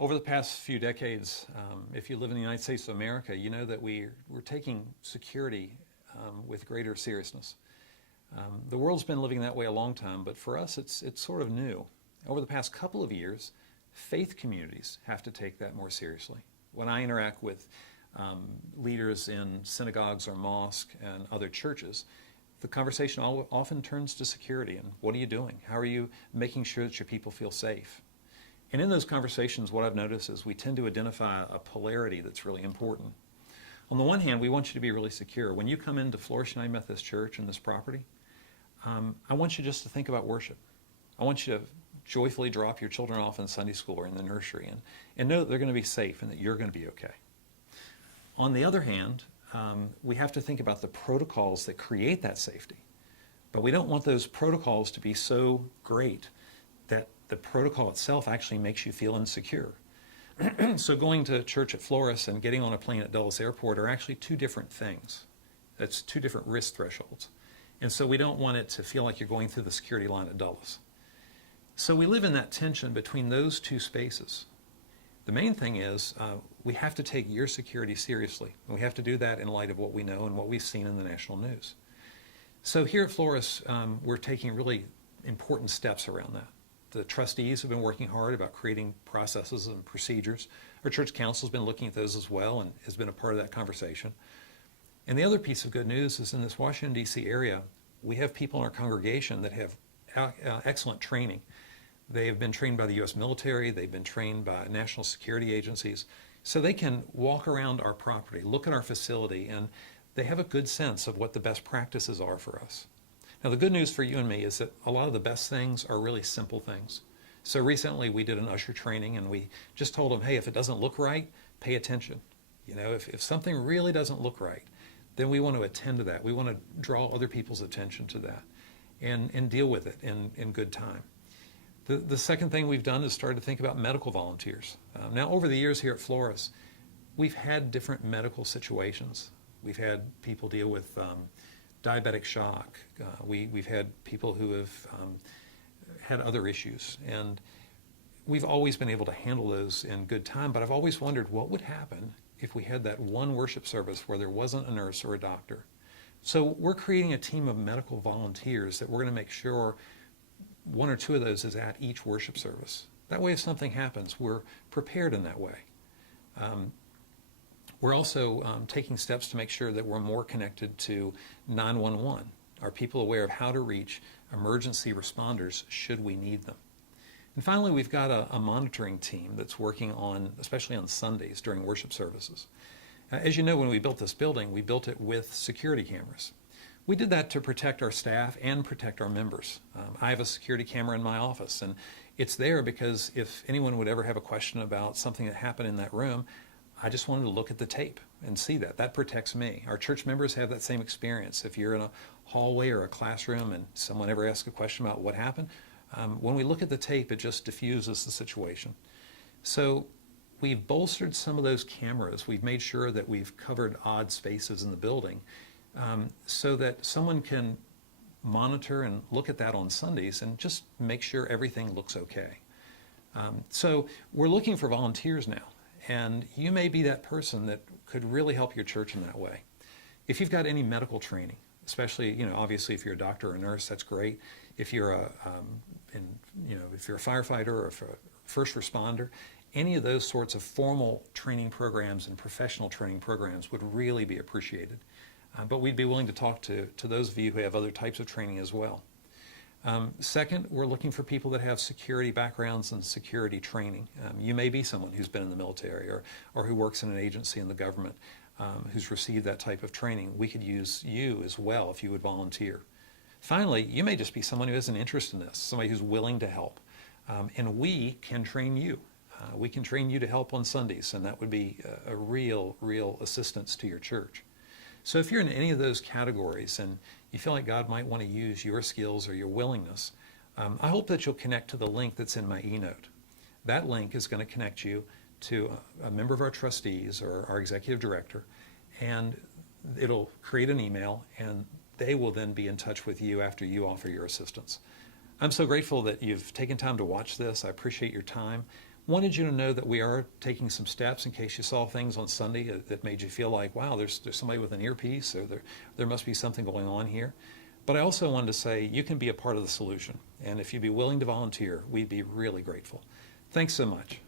Over the past few decades, if you live in the United States of America, you know that we're taking security with greater seriousness. The world's been living that way a long time, but for us it's sort of new. Over the past couple of years, faith communities have to take that more seriously. When I interact with leaders in synagogues or mosques and other churches, the conversation often turns to security and what are you doing? How are you making sure that your people feel safe? And in those conversations, what I've noticed is we tend to identify a polarity that's really important. On the one hand, we want you to be really secure. When you come into Floris United Methodist Church and this property, I want you just to think about worship. I want you to joyfully drop your children off in Sunday school or in the nursery and know that they're going to be safe and that you're going to be okay. On the other hand, we have to think about the protocols that create that safety. But we don't want those protocols to be so great that the protocol itself actually makes you feel insecure. So going to church at Floris and getting on a plane at Dulles Airport are actually two different things. That's two different risk thresholds. And so we don't want it to feel like you're going through the security line at Dulles. So we live in that tension between those two spaces. The main thing is we have to take your security seriously. And we have to do that in light of what we know and what we've seen in the national news. So here at Floris, we're taking really important steps around that. The trustees have been working hard about creating processes and procedures. Our church council has been looking at those as well and has been a part of that conversation. And the other piece of good news is in this Washington, D.C. area, we have people in our congregation that have excellent training. They have been trained by the U.S. military, they've been trained by national security agencies, so they can walk around our property, look at our facility, and they have a good sense of what the best practices are for us. Now the good news for you and me is that a lot of the best things are really simple things. So recently we did an usher training and we just told them, hey, if it doesn't look right, pay attention. You know, if something really doesn't look right, then we want to attend to that. We want to draw other people's attention to that and deal with it in good time. The second thing we've done is started to think about medical volunteers. Now over the years here at Floris, we've had different medical situations. We've had people deal with diabetic shock. We've had people who have had other issues, and we've always been able to handle those in good time, but I've always wondered what would happen if we had that one worship service where there wasn't a nurse or a doctor. So we're creating a team of medical volunteers that we're going to make sure one or two of those is at each worship service. That way if something happens, we're prepared in that way. We're also taking steps to make sure that we're more connected to 911. Are people aware of how to reach emergency responders should we need them? And finally, we've got a monitoring team that's working on, especially on Sundays during worship services. As you know, when we built this building, we built it with security cameras. We did that to protect our staff and protect our members. I have a security camera in my office, and it's there because if anyone would ever have a question about something that happened in that room, I just wanted to look at the tape and see that. That protects me. Our church members have that same experience. If you're in a hallway or a classroom and someone ever asks a question about what happened, when we look at the tape, it just diffuses the situation. So we've bolstered some of those cameras. We've made sure that we've covered odd spaces in the building so that someone can monitor and look at that on Sundays and just make sure everything looks okay. So we're looking for volunteers now. And you may be that person that could really help your church in that way. If you've got any medical training, especially, you know, obviously if you're a doctor or a nurse, that's great. If you're if you're a firefighter or a first responder, any of those sorts of formal training programs and professional training programs would really be appreciated. But we'd be willing to talk to those of you who have other types of training as well. Second, we're looking for people that have security backgrounds and security training. You may be someone who's been in the military or who works in an agency in the government who's received that type of training. We could use you as well if you would volunteer. Finally, you may just be someone who has an interest in this, somebody who's willing to help. And we can train you. We can train you to help on Sundays, and that would be a real assistance to your church. So if you're in any of those categories and you feel like God might want to use your skills or your willingness, I hope that you'll connect to the link that's in my e-note. That link is going to connect you to a member of our trustees or our executive director, and it'll create an email, and they will then be in touch with you after you offer your assistance. I'm so grateful that you've taken time to watch this. I appreciate your time. Wanted you to know that we are taking some steps in case you saw things on Sunday that made you feel like, wow, there's somebody with an earpiece, or there must be something going on here. But I also wanted to say you can be a part of the solution. And if you'd be willing to volunteer, we'd be really grateful. Thanks so much.